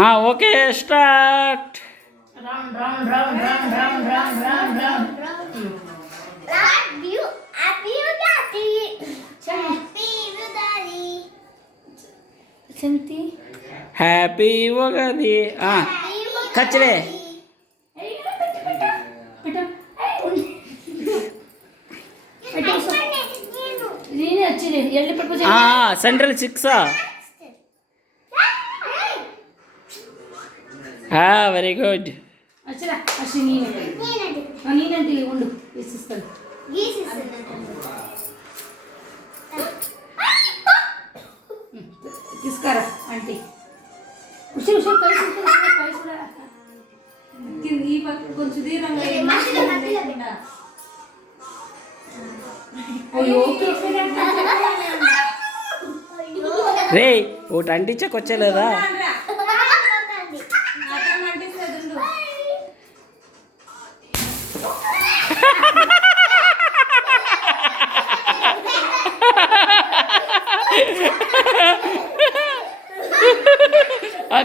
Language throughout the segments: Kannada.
ಹಾಂ okay start. Round, round, round, round, round, round, round, round. Happy Ugadi. Happy Ugadi. Samiti. Happy Ugadi. ಹಾಂ ಕಚ್ರೆ ನೀನೇ ಹಚ್ಚಿರಿ ಎಲ್ಲಿ ಪಟ್ಕೋತಿ. ಹಾಂ ಸೆಂಟ್ರಲ್ ಸಿಕ್ಸಾ. ಹಾಂ ವೆರಿ ಗುಡ್. ಹಚ್ಚಿರ ಅಷ್ಟೇ ನೀನಂತಿಗೆ ಉಂಡು ಇಸ್ತಾನೆ ಕಿಸ್ಕಾರ ಆಂಟಿ ಖುಷಿ ಖುಷಿ ಕಳಿಸ್ಬಿಡ ಈ ಪಕ್ಕ ಕೊಂಚ ಸುಧೀರಂಗ ಅಯ್ಯೋ రే ఓ అంటించకు వచ్చేలేదా.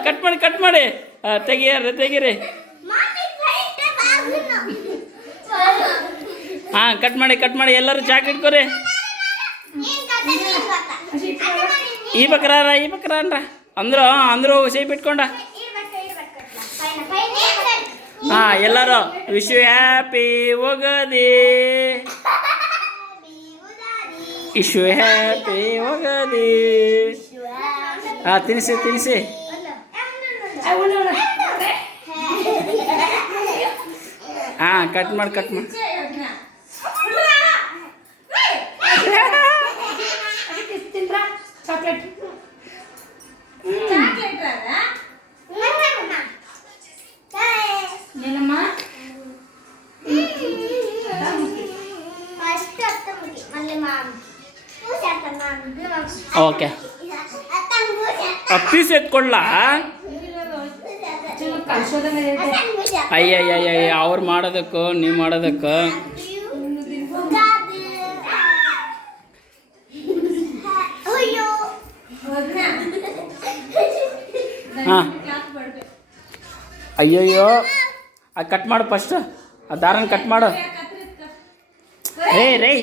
ಕಟ್ ಮಾಡಿ ತೆಗೀರಿ. ಹಾಂ ಕಟ್ ಮಾಡಿ ಎಲ್ಲರೂ ಚಾಕ್ ಇಟ್ಕೋರಿ. ಈ ಬಕ್ರ ಅನ್ರ ಅಂದ್ರು ಸೇಪ್ ಇಟ್ಕೊಂಡ. ಹಾಂ ಎಲ್ಲರೂ wish you happy Ugadi. Wish you happy Ugadi. ಹಾಂ ತಿನ್ನಿಸಿ. ಹಾಂ ಕಟ್ ಮಾಡಿ ಚಾಕ್ಲೇಟ್ ಏನಮ್ಮ ಓಕೆ ಪೀಸ್ ಎತ್ಕೊಳ್ಳ. ಅಯ್ಯಯ್ಯ ಅವ್ರು ಮಾಡೋದಕ್ಕೂ ನೀವು ಮಾಡೋದಕ್ಕೂ ಹಾಂ ಅಯ್ಯಯ್ಯೋ ಅದು ಕಟ್ ಮಾಡು ಫಸ್ಟ್. ಆ ದಾರನ ಕಟ್ ಮಾಡು. ರೇ